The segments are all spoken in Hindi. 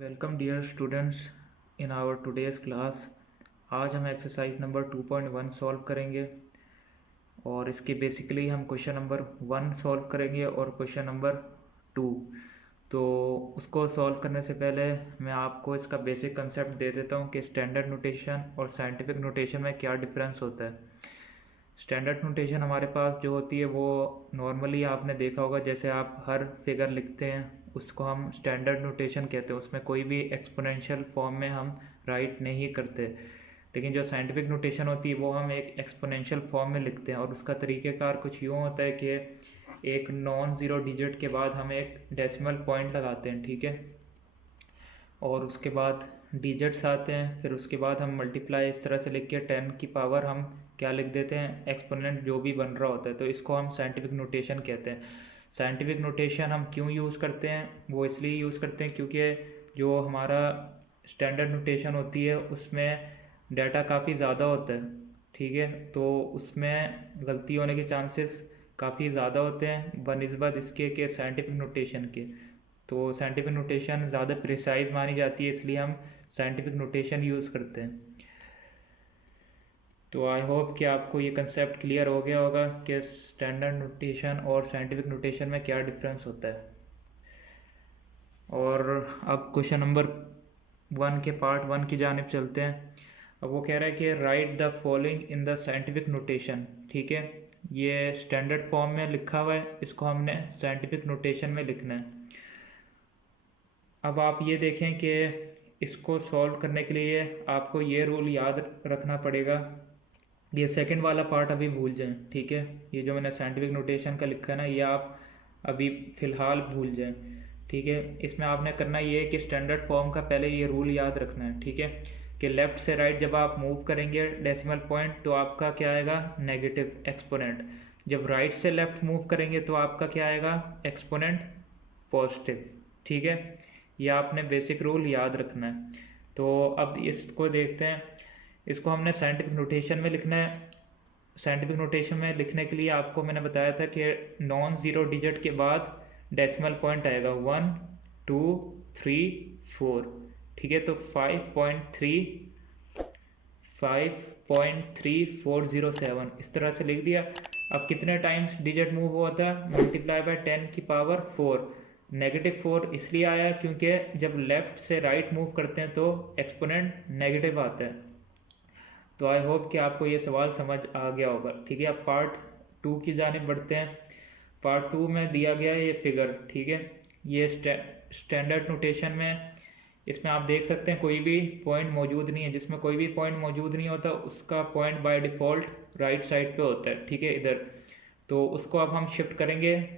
Welcome dear students in our today's class. आज हम एक्सरसाइज नंबर 2.1 सॉल्व करेंगे और इसके बेसिकली हम क्वेश्चन नंबर 1 सॉल्व करेंगे और क्वेश्चन नंबर 2। तो उसको सॉल्व करने से पहले मैं आपको इसका बेसिक कंसेप्ट दे देता हूँ कि स्टैंडर्ड नोटेशन और साइंटिफिक नोटेशन में क्या डिफरेंस होता है। स्टैंडर्ड नोटेशन हमारे पास जो होती है वो नॉर्मली आपने देखा होगा, जैसे आप हर फिगर लिखते हैं उसको हम स्टैंडर्ड नोटेशन कहते हैं। उसमें कोई भी एक्सपोनेंशियल फॉर्म में हम राइट नहीं करते। लेकिन जो साइंटिफिक नोटेशन होती है वो हम एक एक्सपोनेंशियल फॉर्म में लिखते हैं और उसका तरीक़ेकार कुछ यूँ होता है कि एक नॉन ज़ीरो डिजिट के बाद हम एक डेसिमल पॉइंट लगाते हैं, ठीक है, और उसके बाद डिजिट्स आते हैं। फिर उसके बाद हम मल्टीप्लाई इस तरह से लिख के 10 की पावर हम क्या लिख देते हैं, एक्सपोनेंट जो भी बन रहा होता है। तो इसको हम साइंटिफिक नोटेशन कहते हैं। साइंटिफिक नोटेशन हम क्यों यूज़ करते हैं, वो इसलिए यूज़ करते हैं क्योंकि जो हमारा स्टैंडर्ड नोटेशन होती है उसमें डाटा काफ़ी ज़्यादा होता है, ठीक है, तो उसमें गलती होने के चांसेस काफ़ी ज़्यादा होते हैं बनिस्बत इसके के साइंटिफिक नोटेशन के। तो साइंटिफिक नोटेशन ज़्यादा प्रिसाइज मानी जाती है, इसलिए हम साइंटिफिक नोटेशन यूज़ करते हैं। तो आई होप कि आपको ये कंसेप्ट क्लियर हो गया होगा कि स्टैंडर्ड नोटेशन और साइंटिफिक नोटेशन में क्या डिफरेंस होता है। और अब क्वेश्चन नंबर 1 के पार्ट 1 की जानिब चलते हैं। अब वो कह रहा है कि right the following in the scientific notation, ठीक है, ये स्टैंडर्ड फॉर्म में लिखा हुआ है, इसको हमने साइंटिफिक नोटेशन में लिखना है। अब आप ये देखें कि इसको सॉल्व करने के लिए आपको ये रूल याद रखना पड़ेगा। ये सेकंड वाला पार्ट अभी भूल जाएं, ठीक है, ये जो मैंने साइंटिफिक नोटेशन का लिखा है ना, ये आप अभी फ़िलहाल भूल जाएं, ठीक है। इसमें आपने करना ये है कि स्टैंडर्ड फॉर्म का पहले ये रूल याद रखना है, ठीक है, कि लेफ़्ट से राइट जब आप मूव करेंगे डेसिमल पॉइंट तो आपका क्या आएगा, नेगेटिव एक्सपोनेंट। जब राइट से लेफ़्ट मूव करेंगे तो आपका क्या आएगा, एक्सपोनेंट पॉजिटिव, ठीक है। ये आपने बेसिक रूल याद रखना है। तो अब इसको देखते हैं। इसको हमने साइंटिफिक नोटेशन में लिखना है। साइंटिफिक नोटेशन में लिखने के लिए आपको मैंने बताया था कि नॉन ज़ीरो डिजिट के बाद डेसिमल पॉइंट आएगा 1 2 3 4, ठीक है। तो 5.3407 इस तरह से लिख दिया। अब कितने टाइम्स डिजिट मूव हुआ था, मल्टीप्लाई बाय 10 की पावर 4। -4 इसलिए आया क्योंकि जब लेफ़्ट से राइट मूव करते हैं तो एक्सपोनेंट नेगेटिव आता है। तो आई होप कि आपको ये सवाल समझ आ गया होगा, ठीक है। अब पार्ट 2 की जानिब बढ़ते हैं। पार्ट 2 में दिया गया है ये फिगर, ठीक है, ये स्टैंडर्ड नोटेशन में इसमें आप देख सकते हैं कोई भी पॉइंट मौजूद नहीं है। जिसमें कोई भी पॉइंट मौजूद नहीं होता उसका point by default right side पे होता है, ठीक है, इधर। तो उसको अब हम शिफ्ट करेंगे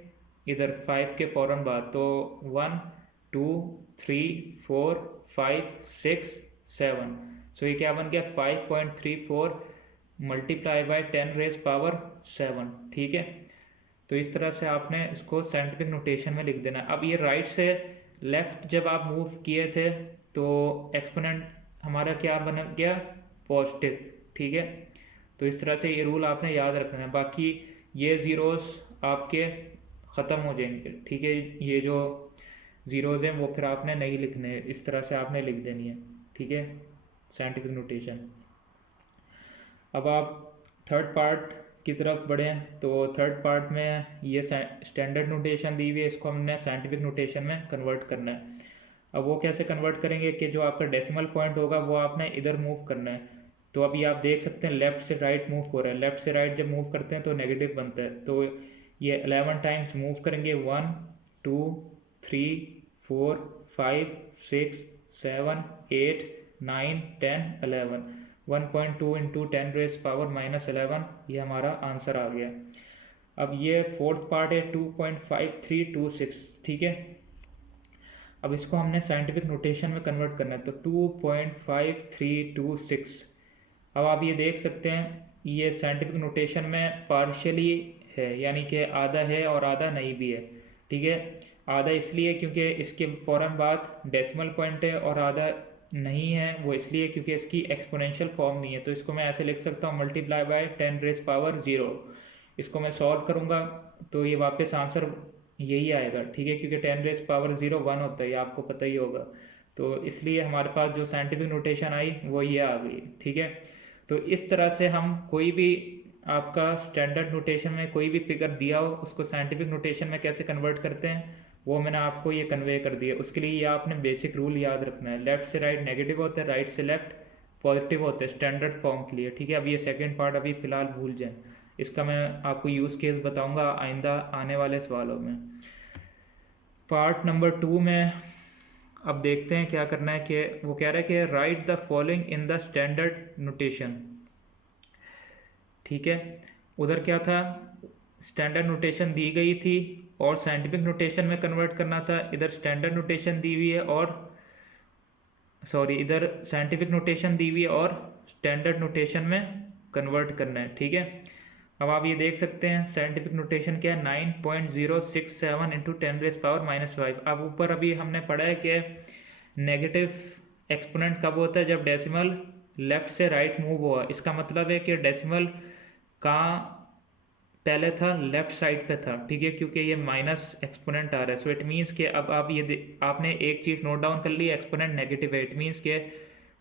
इधर 5 के फ़ौरन बाद। तो 1 2 3 4 5 6 7। सो ये क्या बन गया, 5.34 मल्टीप्लाई बाय 10 रेज पावर 7, ठीक है। तो इस तरह से आपने इसको साइंटिफिक नोटेशन में लिख देना है। अब ये राइट से लेफ्ट जब आप मूव किए थे तो एक्सपोनेंट हमारा क्या बन गया, पॉजिटिव, ठीक है। तो इस तरह से ये रूल आपने याद रखना है। बाकी ये ज़ीरोस आपके ख़त्म हो जाएंगे, ठीक है, ये जो ज़ीरोज़ हैं वो फिर आपने नहीं लिखने हैं, इस तरह से आपने लिख देनी है, ठीक है, साइंटिफिक नोटेशन। अब आप थर्ड पार्ट की तरफ बढ़ें। तो थर्ड पार्ट में ये स्टैंडर्ड नोटेशन दी हुई है, इसको हमने साइंटिफिक नोटेशन में कन्वर्ट करना है। अब वो कैसे कन्वर्ट करेंगे कि जो आपका डेसिमल पॉइंट होगा वो आपने इधर मूव करना है। तो अभी आप देख सकते हैं लेफ़्ट से राइट मूव हो रहा है। लेफ़्ट से राइट जब मूव करते हैं तो नेगेटिव बनता है। तो ये 11 टाइम्स मूव करेंगे, 1 2 3 4 5 6 7 8 9 10 11। 1.2 इंटू 10 रेज पावर -11, ये हमारा आंसर आ गया। अब ये फोर्थ पार्ट है 2.5326, ठीक है। अब इसको हमने साइंटिफिक नोटेशन में कन्वर्ट करना है। तो 2.5326। अब आप ये देख सकते हैं ये साइंटिफिक नोटेशन में पार्शियली है, यानी कि आधा है और आधा नहीं भी है, ठीक है। आधा इसलिए क्योंकि इसके फ़ौरन बाद डेसिमल पॉइंट है और आधा नहीं है वो इसलिए क्योंकि इसकी एक्सपोनेंशियल फॉर्म नहीं है। तो इसको मैं ऐसे लिख सकता हूँ मल्टीप्लाई बाय 10 रेज पावर 0। इसको मैं सॉल्व करूँगा तो ये वापस आंसर यही आएगा, ठीक है, क्योंकि 10 रेज पावर 0 1 होता है, ये आपको पता ही होगा। तो इसलिए हमारे पास जो साइंटिफिक नोटेशन आई वो ये आ गई, ठीक है। तो इस तरह से हम कोई भी आपका स्टैंडर्ड नोटेशन में कोई भी फिगर दिया हो उसको साइंटिफिक नोटेशन में कैसे कन्वर्ट करते हैं वो मैंने आपको ये कन्वे कर दिया। उसके लिए ये आपने बेसिक रूल याद रखना है, लेफ्ट से राइट नेगेटिव होता है, राइट से लेफ्ट पॉजिटिव होता है स्टैंडर्ड फॉर्म के लिए, ठीक है। अब ये सेकेंड पार्ट अभी फ़िलहाल भूल जाएं, इसका मैं आपको यूज़ केस बताऊंगा आइंदा आने वाले सवालों में। पार्ट नंबर 2 में अब देखते हैं क्या करना है कि वो कह रहा है कि right the following in the standard notation, ठीक है। उधर क्या था, स्टैंडर्ड नोटेशन दी गई थी और साइंटिफिक नोटेशन में कन्वर्ट करना था। इधर स्टैंडर्ड नोटेशन दी हुई है और इधर साइंटिफिक नोटेशन दी हुई है और स्टैंडर्ड नोटेशन में कन्वर्ट करना है, ठीक है। अब आप ये देख सकते हैं साइंटिफिक नोटेशन क्या है, 9.067 इंटू 10⁻⁻5। अब ऊपर अभी हमने पढ़ा है कि नेगेटिव एक्सपोनेंट कब होता है, जब डेसिमल लेफ्ट से राइट मूव हुआ। इसका मतलब है कि डेसिमल कहाँ पहले था, लेफ्ट साइड पे था, ठीक है, क्योंकि ये माइनस एक्सपोनेंट आ रहा है। सो इट मीन्स के अब आप ये आपने एक चीज़ नोट डाउन कर ली, एक्सपोनेंट नेगेटिव है, इट मीन्स के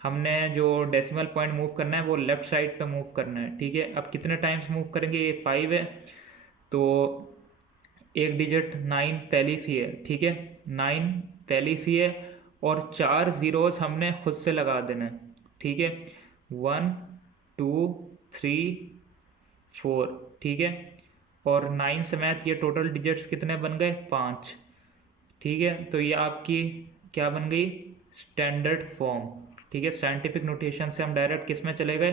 हमने जो डेसिमल पॉइंट मूव करना है वो लेफ्ट साइड पे मूव करना है, ठीक है। अब कितने टाइम्स मूव करेंगे, ये 5 है तो एक डिजिट 9 पहली सी है, ठीक है, 9 पहली सी है और 4 जीरोस हमने खुद से लगा देना है, ठीक है, 1 2 3 4, ठीक है। और 9 समेत ये टोटल डिजिट्स कितने बन गए, 5, ठीक है। तो ये आपकी क्या बन गई, स्टैंडर्ड फॉर्म, ठीक है। साइंटिफिक नोटेशन से हम डायरेक्ट किस में चले गए,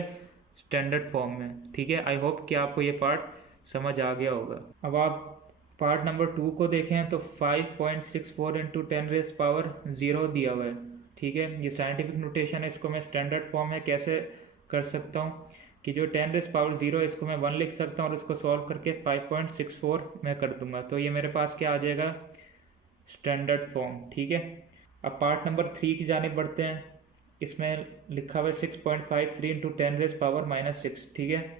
स्टैंडर्ड फॉर्म में, ठीक है। आई होप कि आपको ये पार्ट समझ आ गया होगा। अब आप पार्ट नंबर 2 को देखें तो 5.64 इंटू 10⁻0 दिया हुआ है, ठीक है। ये साइंटिफिक नोटेशन है, इसको मैं स्टैंडर्ड फॉर्म में कैसे कर सकता हूँ कि जो 10⁻0 इसको मैं 1 लिख सकता हूँ और उसको सॉल्व करके 5.64 मैं कर दूंगा, तो ये मेरे पास क्या आ जाएगा, स्टैंडर्ड फॉर्म, ठीक है। अब पार्ट नंबर 3 की जानिब बढ़ते हैं। इसमें लिखा हुआ है 6.53 इंटू 10⁻⁻6, ठीक है।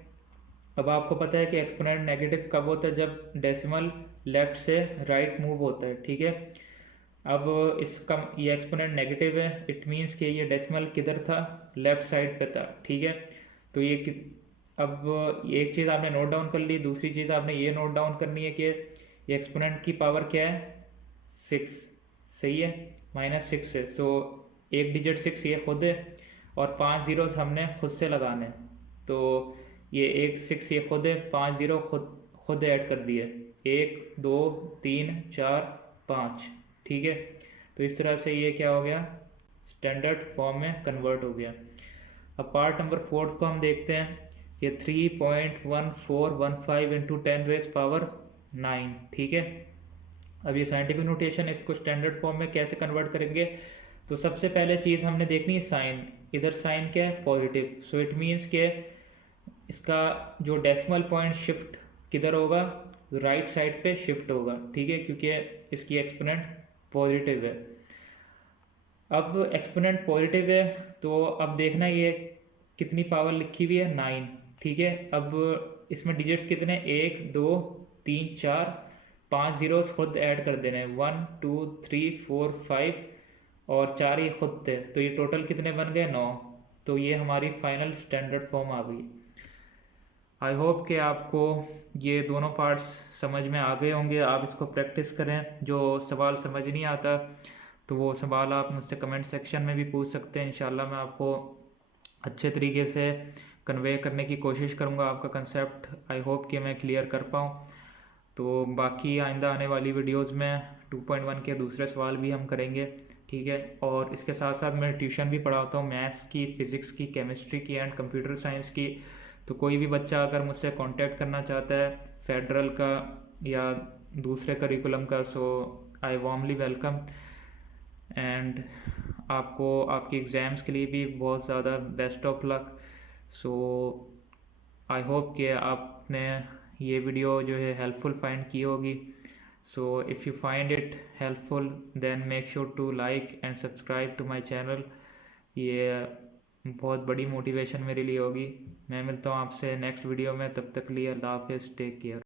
अब आपको पता है कि एक्सपोनेंट नेगेटिव कब होता है, जब डेसिमल लेफ्ट से राइट मूव होता है, ठीक है। अब इसका ये एक्सपोनेंट नेगेटिव है, इट मीन्स कि ये डेसिमल किधर था, लेफ्ट साइड पे था, ठीक है। तो अब एक चीज़ आपने नोट डाउन कर ली, दूसरी चीज़ आपने ये नोट डाउन करनी है कि ये एक्सपोनेंट की पावर क्या है, 6, सही है, -6 है। सो एक डिजिट 6 ये खुद है और 5 जीरोस हमने खुद से लगाने, तो ये एक 6 ये खुद है, 5 जीरो खुद ऐड कर दिए, 1 2 3 4 5, ठीक है। तो इस तरह से ये क्या हो गया, स्टैंडर्ड फॉर्म में कन्वर्ट हो गया। अब पार्ट नंबर 4 को हम देखते हैं, ये 3.1415 इंटू 10⁻9, ठीक है। अब ये साइंटिफिक नोटेशन, इसको स्टैंडर्ड फॉर्म में कैसे कन्वर्ट करेंगे, तो सबसे पहले चीज़ हमने देखनी है साइन, इधर साइन क्या है, पॉजिटिव। सो इट मीन्स के इसका जो डेसिमल पॉइंट शिफ्ट किधर होगा, राइट साइड पे शिफ्ट होगा, ठीक है, क्योंकि इसकी एक्सपोनेंट पॉजिटिव है। अब एक्सपोनेंट पॉजिटिव है तो अब देखना ये कितनी पावर लिखी हुई है, 9, ठीक है। अब इसमें डिजिट्स कितने, 1 2 3 4 5 जीरोस खुद ऐड कर देने, 1 2 3 4 5 और 4 ये खुद थे, तो ये टोटल कितने बन गए, 9। तो ये हमारी फाइनल स्टैंडर्ड फॉर्म आ गई। आई होप कि आपको ये दोनों पार्ट्स समझ में आ गए होंगे, आप इसको प्रैक्टिस करें। जो सवाल समझ नहीं आता तो वो सवाल आप मुझसे कमेंट सेक्शन में भी पूछ सकते हैं, इंशाल्लाह मैं आपको अच्छे तरीके से कन्वे करने की कोशिश करूँगा, आपका कंसेप्ट आई होप कि मैं क्लियर कर पाऊँ। तो बाकी आइंदा आने वाली वीडियोज़ में 2.1 के दूसरे सवाल भी हम करेंगे, ठीक है। और इसके साथ साथ मैं ट्यूशन भी पढ़ाता हूँ, मैथ्स की, फ़िज़िक्स की, केमिस्ट्री की एंड कंप्यूटर साइंस की। तो कोई भी बच्चा अगर मुझसे कांटेक्ट करना चाहता है फेडरल का या दूसरे करिकुलम का, सो आई वार्मली वेलकम। एंड आपको आपके एग्ज़ाम्स के लिए भी बहुत ज़्यादा best of luck. So I hope कि आपने ये वीडियो जो है हेल्पफुल फाइंड की होगी। So if you find it helpful then make sure to like and subscribe to my channel. ये बहुत बड़ी मोटिवेशन मेरे लिए होगी। मैं मिलता हूँ आपसे नेक्स्ट वीडियो में, तब तक लिए अल्लाह हाफिज़, टेक केयर।